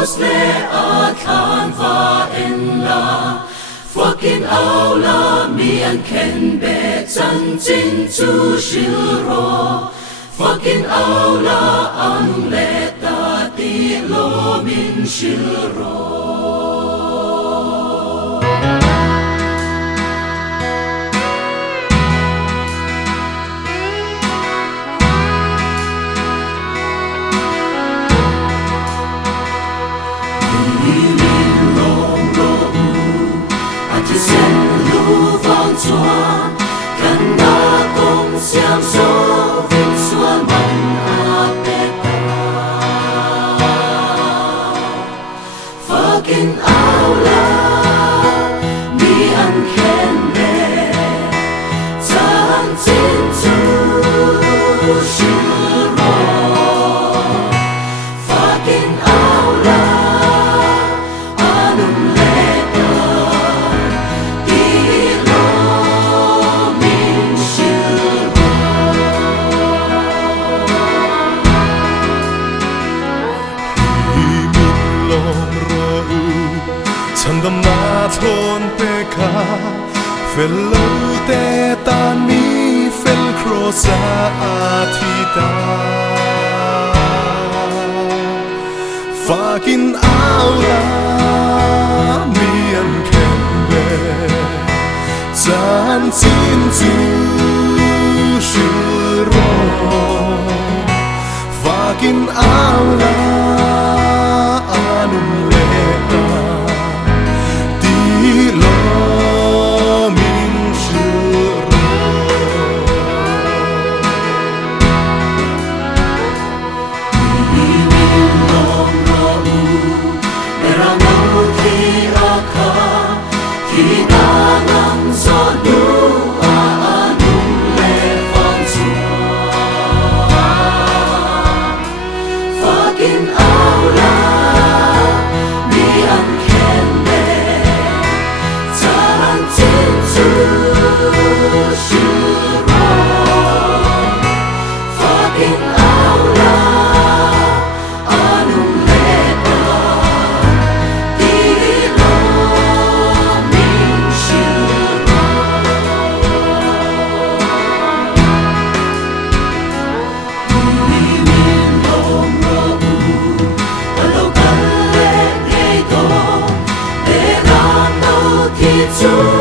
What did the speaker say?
le a khan va en la fucking aula mi an ken be chan chin chu shil ro fucking aula an le ta ti lo min shil ro Cần đã cùng xem số vinh xuân bằng hạt bê ta fucking aula mi ăn khen bê chan chin chu shil ro fucking aula anum leฉันดำนาทนเปกาเฟลโลเตตานีเฟลโครซาอาทิตาฟากินอาลามีอันเข็นเบจานจินจูชิโรฟากินอาลาอานุเลตาto